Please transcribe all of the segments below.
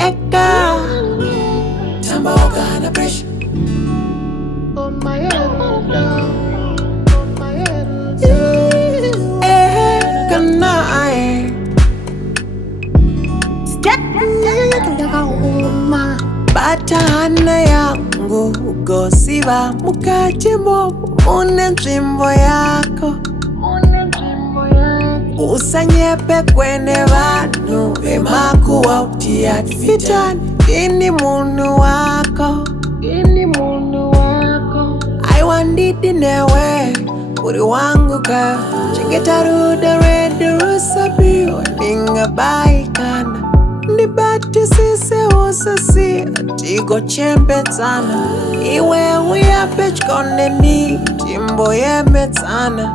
Eka Tamba oka na pressure on my head, on my head. Eka nae Step Yakaoma Batana yangu gosiva mukachimo Mune Nzvimbo Yako Usanyepe kwene vanu vemakuwa utia fitani Ini munu wako Aiwandidi newe Uri wangu ka Chingeta ruda rede rusabi Waninga baikana Nibati sise usasi Tigo chembe tana Iwe uyape chkone ni Timbo yeme tana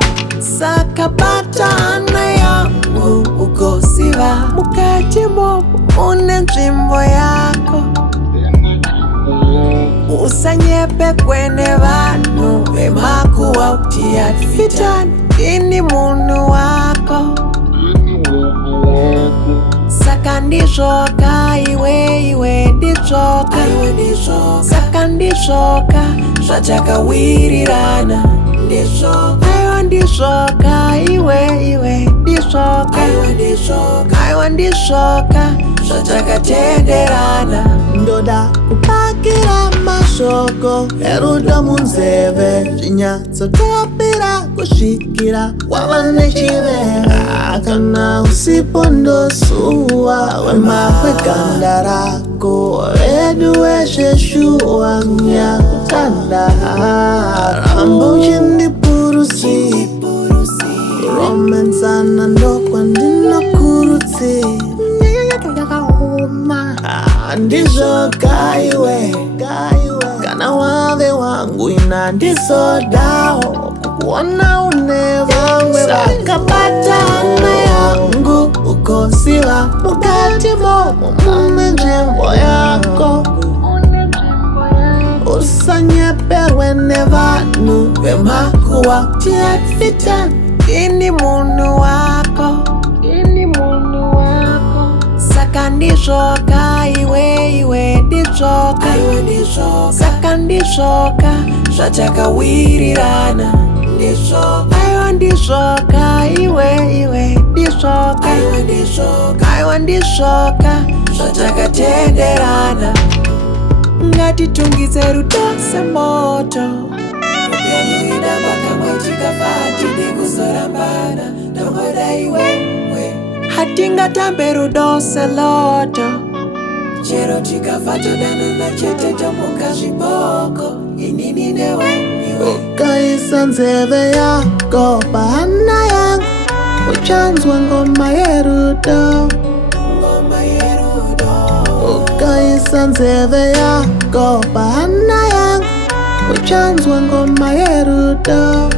Sakabata ana yangu ugosiva Mukachimo mune Nzvimbo Yako Usanyepe kwene vanu vemakuwa utia fitani Ini munu wako Saka ndishoka iwe ndishoka Saka ndishoka Shachaka wirirana Ndishoka ndishoka iwe ndishoka Aiwa ndishoka Shachaka tenderana Ndoda kupakira mashoko Eruda munzeve Chinyatso tapira kushikira Wavane chivera Kana usipondosuwa Wema ganda rako Edu sheshua Nyakutanda Rambo chindi purusi Romance anandokwa ndina kuruti Yakaoma Andishoka iwe Kana wave wangu inandisodao Kukuona unevawe Sakabata ana yangu Ugosiva mukati momo Mune Nzvimbo Yako Usanyepe wene vanu vemakuwa utia fitani Ini munu wako Saka ndishoka iwe ndishoka Saka ndishoka Shachaka wirirana Aiwa ndishoka iwe ndishoka Aiwa ndishoka Shachaka tenderana Ngati tungize rudose moto Upenyu idamba kamwe chikafati Dikuzorambana Nongoda iwe Hatinga tambe rudose loto Chero chikafato dano na chete tomoka jiboko Inini newe Ukaisa nzeve yako Bahana yangu Uchanzwa ngoma yerudo Ukaisa nzeve yako Bahana yangu Uchanzwa ngoma yerudo